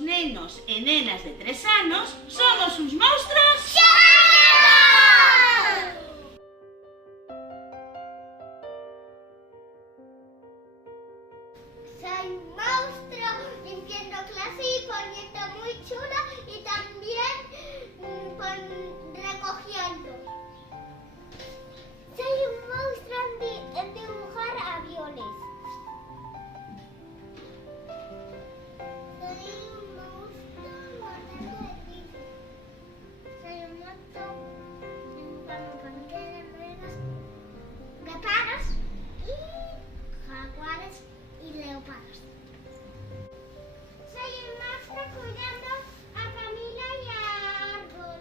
nenos e nenas de 3 anos somos uns monstros. Soy un monstruo limpiando clase y poniendo muy chula y también recogiendo. Soy un monstruo en dibujar aviones. Soy un monstruo matando edificios. Soy un monstruo dibujando panqueques, guepardos y jaguares y leopardos. Soy un monstruo cuidando a Camila y a Árbol.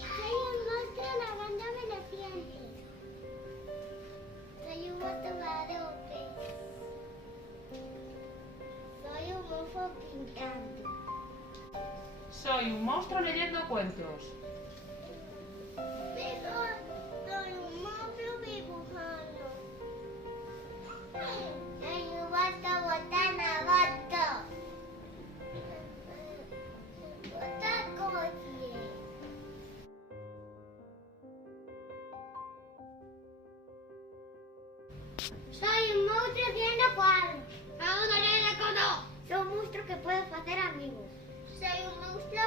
Soy un monstruo lavándome los dientes. Soy un monstruo galope. Soy un monstruo pintando. Soy un monstruo leyendo cuentos. Soy un monstruo dibujando. Soy un monstruo botando voto. Bota coche. Soy un monstruo haciendo cuadros. Soy un monstruo que puede hacer amigos. Soy un monstruo